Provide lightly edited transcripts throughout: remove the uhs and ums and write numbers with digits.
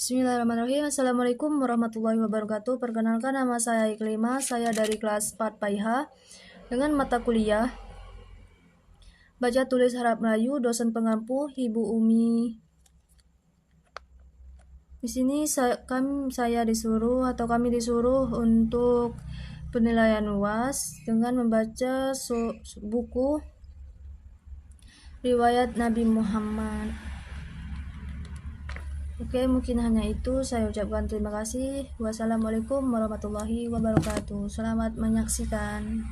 Bismillahirrahmanirrahim. Assalamualaikum warahmatullahi wabarakatuh. Perkenalkan, nama saya Iklima. Saya dari kelas 4 PAIH dengan mata kuliah Baca Tulis Harap Melayu, dosen pengampu Ibu Umi. Di sini kami disuruh untuk penilaian UAS dengan membaca buku Riwayat Nabi Muhammad. Oke, mungkin hanya itu. Saya ucapkan terima kasih. Wassalamualaikum warahmatullahi wabarakatuh. Selamat menyaksikan.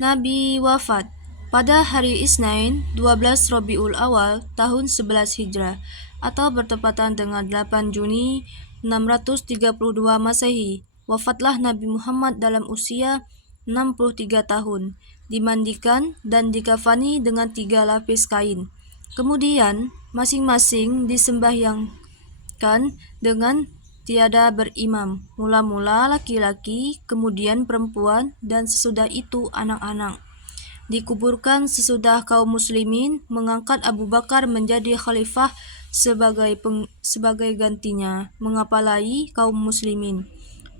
Nabi wafat pada hari Isnin 12 Rabiul Awal tahun 11 Hijrah atau bertepatan dengan 8 Juni 632 Masehi. Wafatlah Nabi Muhammad dalam usia 63 tahun, dimandikan dan dikafani dengan 3 lapis kain. Kemudian masing-masing disembahyangkan dengan tiada berimam, mula-mula laki-laki, kemudian perempuan, dan sesudah itu anak-anak. Dikuburkan sesudah kaum muslimin mengangkat Abu Bakar menjadi khalifah sebagai gantinya, mengapalai kaum muslimin.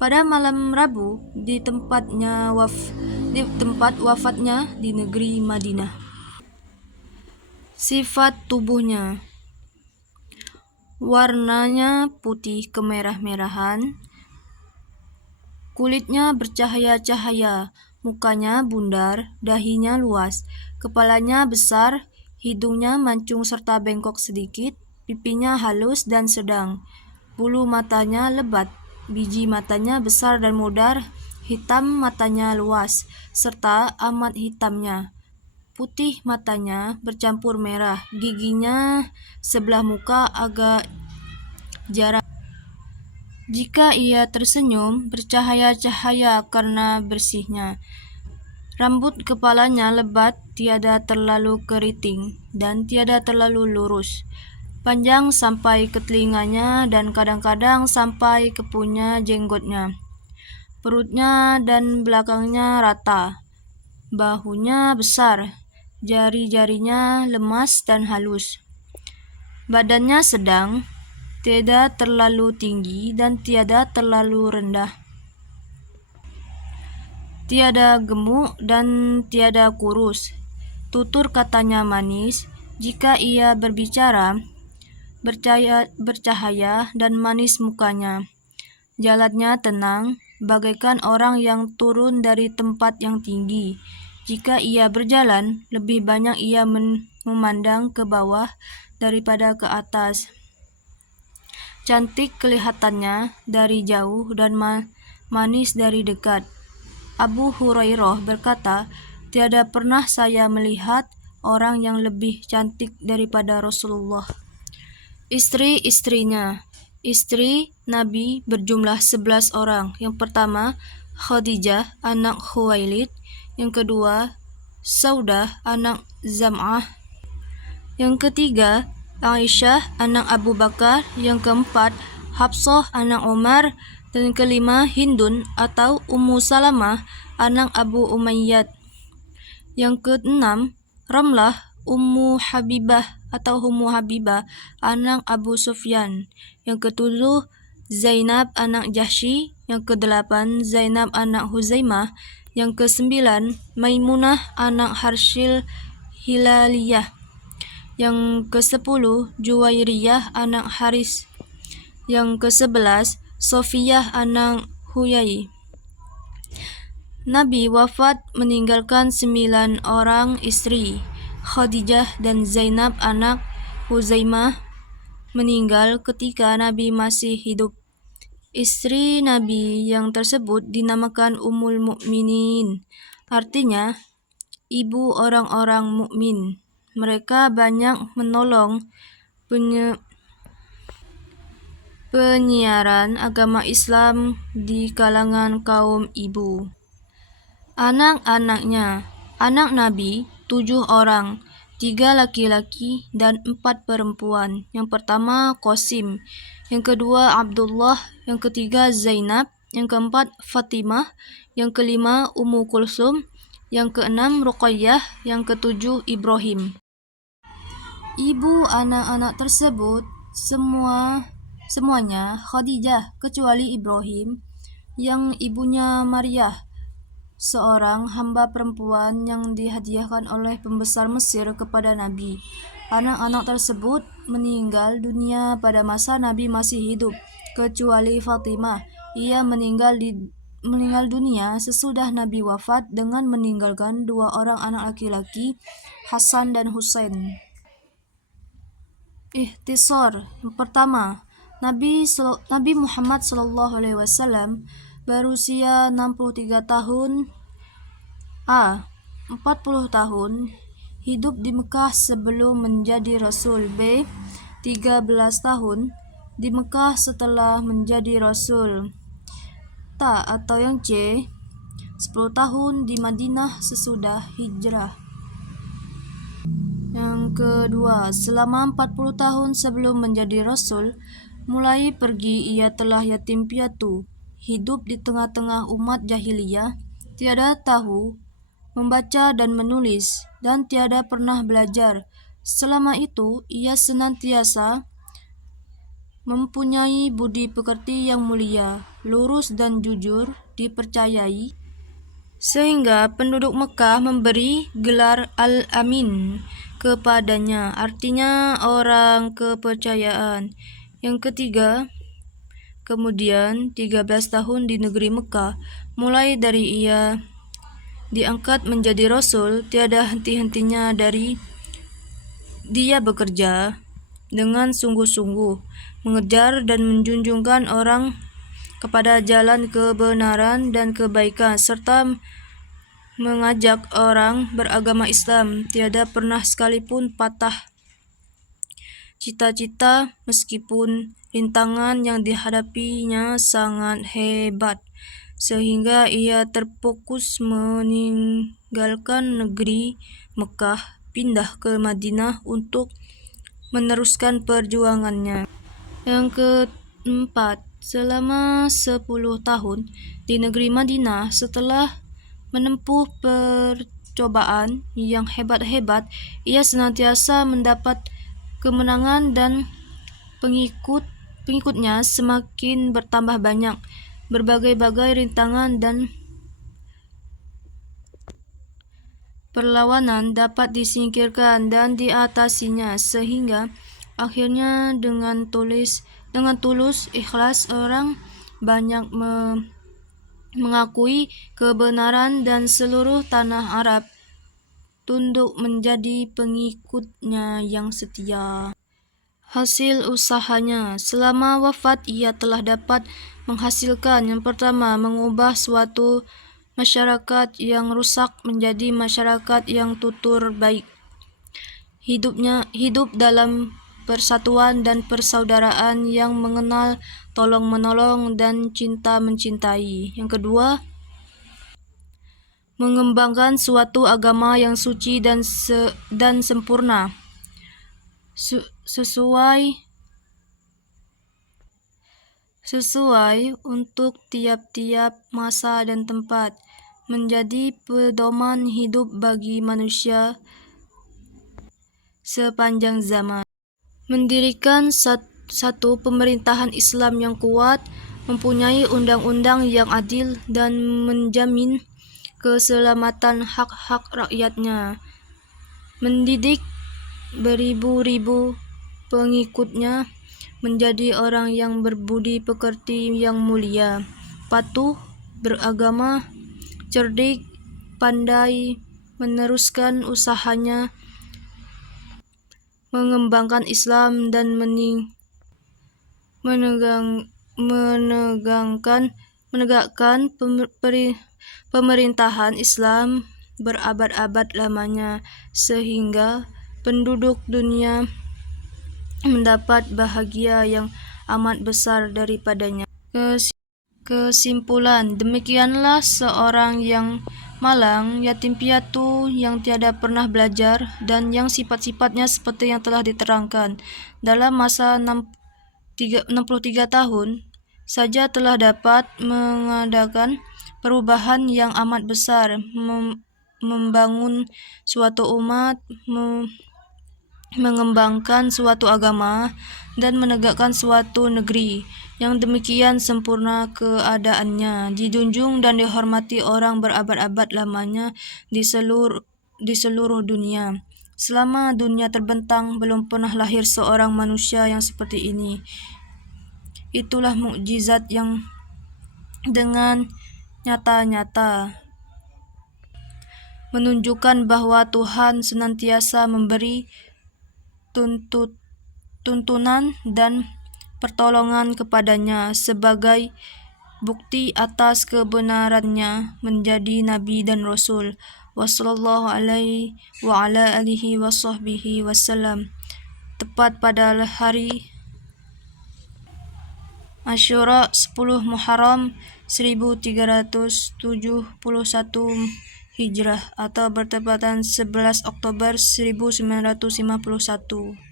Pada malam Rabu di tempat wafatnya di negeri Madinah. Sifat tubuhnya: warnanya putih kemerah-merahan, kulitnya bercahaya-cahaya, mukanya bundar, dahinya luas, kepalanya besar, hidungnya mancung serta bengkok sedikit, pipinya halus dan sedang, bulu matanya lebat, biji matanya besar dan mudar, hitam matanya luas, serta amat hitamnya. Putih matanya bercampur merah, giginya sebelah muka agak jarang. Jika ia tersenyum, bercahaya-cahaya karena bersihnya. Rambut kepalanya lebat, tiada terlalu keriting, dan tiada terlalu lurus. Panjang sampai ke telinganya dan kadang-kadang sampai ke punya jenggotnya. Perutnya dan belakangnya rata. Bahunya besar, jari-jarinya lemas dan halus. Badannya sedang, tiada terlalu tinggi dan tiada terlalu rendah. Tiada gemuk dan tiada kurus. Tutur katanya manis. Jika ia berbicara, bercahaya dan manis mukanya. Jalannya tenang, bagaikan orang yang turun dari tempat yang tinggi. Jika ia berjalan, lebih banyak ia memandang ke bawah daripada ke atas. Cantik kelihatannya dari jauh dan manis dari dekat. Abu Hurairah berkata, tiada pernah saya melihat orang yang lebih cantik daripada Rasulullah. Istri-istrinya. Istri Nabi berjumlah 11 orang. Yang pertama, Khadijah anak Khuwailid. Yang kedua, Saudah anak Zam'ah. Yang ketiga, Aisyah anak Abu Bakar. Yang keempat, Hafsah anak Umar. Dan kelima, Hindun atau Ummu Salamah anak Abu Umayyad. Yang keenam, Ramlah Ummu Habibah atau Ummu Habibah anak Abu Sufyan. Yang ketujuh, Zainab anak Jahsy. Yang kedelapan, Zainab anak Huzaimah. Yang kesembilan, Maimunah anak Harsyil Hilaliyah. Yang ke-10, Juwairiyah anak Haris. Yang ke-11, Sofiyah anak Huyai. Nabi wafat meninggalkan 9 orang istri. Khadijah dan Zainab anak Huzaimah meninggal ketika Nabi masih hidup. Istri Nabi yang tersebut dinamakan Ummul Mukminin, artinya ibu orang-orang mukmin. Mereka banyak menolong penyiaran agama Islam di kalangan kaum ibu. Anak-anaknya, anak Nabi 7 orang, 3 laki-laki dan 4 perempuan. Yang pertama Qasim, yang kedua Abdullah, yang ketiga Zainab, yang keempat Fatimah, yang kelima Ummu Kulsum, yang keenam Ruqayyah, yang ketujuh Ibrahim. Ibu anak-anak tersebut semuanya Khadijah kecuali Ibrahim yang ibunya Maryah, seorang hamba perempuan yang dihadiahkan oleh pembesar Mesir kepada Nabi. Anak-anak tersebut meninggal dunia pada masa Nabi masih hidup, kecuali Fatimah. Ia meninggal dunia sesudah Nabi wafat dengan meninggalkan 2 orang anak laki-laki, Hasan dan Husain. Ikhtisar. Yang pertama, Nabi Muhammad SAW berusia 63 tahun. A. 40 tahun hidup di Mekah sebelum menjadi Rasul. B. 13 tahun di Mekah setelah menjadi Rasul. Ta atau yang C. 10 tahun di Madinah sesudah hijrah. Yang kedua, selama 40 tahun sebelum menjadi Rasul, mulai pergi ia telah yatim piatu, hidup di tengah-tengah umat jahiliyah, tiada tahu membaca dan menulis, dan tiada pernah belajar. Selama itu, ia senantiasa mempunyai budi pekerti yang mulia, lurus dan jujur, dipercayai, sehingga penduduk Mekah memberi gelar Al-Amin kepadanya, artinya orang kepercayaan. Yang ketiga, kemudian 13 tahun di negeri Mekah, mulai dari ia diangkat menjadi Rasul, tiada henti-hentinya dari dia bekerja dengan sungguh-sungguh, mengejar dan menjunjungkan orang kepada jalan kebenaran dan kebaikan, serta mengajak orang beragama Islam. Tiada pernah sekalipun patah cita-cita meskipun rintangan yang dihadapinya sangat hebat, sehingga ia terfokus meninggalkan negeri Mekah, pindah ke Madinah untuk meneruskan perjuangannya. Yang keempat, selama 10 tahun di negeri Madinah, setelah menempuh percobaan yang hebat-hebat, ia senantiasa mendapat kemenangan dan pengikutnya semakin bertambah banyak. Berbagai-bagai rintangan dan perlawanan dapat disingkirkan dan diatasinya, sehingga akhirnya dengan tulus ikhlas orang banyak mengakui kebenaran dan seluruh tanah Arab tunduk menjadi pengikutnya yang setia. Hasil usahanya. Selama wafat ia telah dapat menghasilkan, yang pertama, mengubah suatu masyarakat yang rusak menjadi masyarakat yang tutur baik. Hidup dalam persatuan dan persaudaraan yang mengenal tolong-menolong dan cinta mencintai. Yang kedua, mengembangkan suatu agama yang suci dan sempurna, sesuai untuk tiap-tiap masa dan tempat, menjadi pedoman hidup bagi manusia sepanjang zaman. Mendirikan satu pemerintahan Islam yang kuat, mempunyai undang-undang yang adil dan menjamin keselamatan hak-hak rakyatnya. Mendidik beribu-ribu pengikutnya menjadi orang yang berbudi pekerti yang mulia, patuh, beragama, cerdik, pandai, meneruskan usahanya, mengembangkan Islam dan menegakkan pemerintahan Islam berabad-abad lamanya, sehingga penduduk dunia mendapat bahagia yang amat besar daripadanya. Kesimpulan, demikianlah seorang yang malang, yatim piatu, yang tiada pernah belajar, dan yang sifat-sifatnya seperti yang telah diterangkan, dalam masa 63 tahun saja telah dapat mengadakan perubahan yang amat besar, membangun suatu umat, mengembangkan suatu agama, dan menegakkan suatu negeri. Yang demikian sempurna keadaannya, dijunjung dan dihormati orang berabad-abad lamanya di seluruh dunia. Selama dunia terbentang, belum pernah lahir seorang manusia yang seperti ini. Itulah mukjizat yang dengan nyata-nyata menunjukkan bahwa Tuhan senantiasa memberi tuntunan dan pertolongan kepadanya sebagai bukti atas kebenarannya menjadi nabi dan rasul. Wassallallahu alaihi wa ala alihi wa sahbihi wasallam. Tepat pada hari Asyura 10 Muharram 1371 Hijrah atau bertepatan 11 Oktober 1951.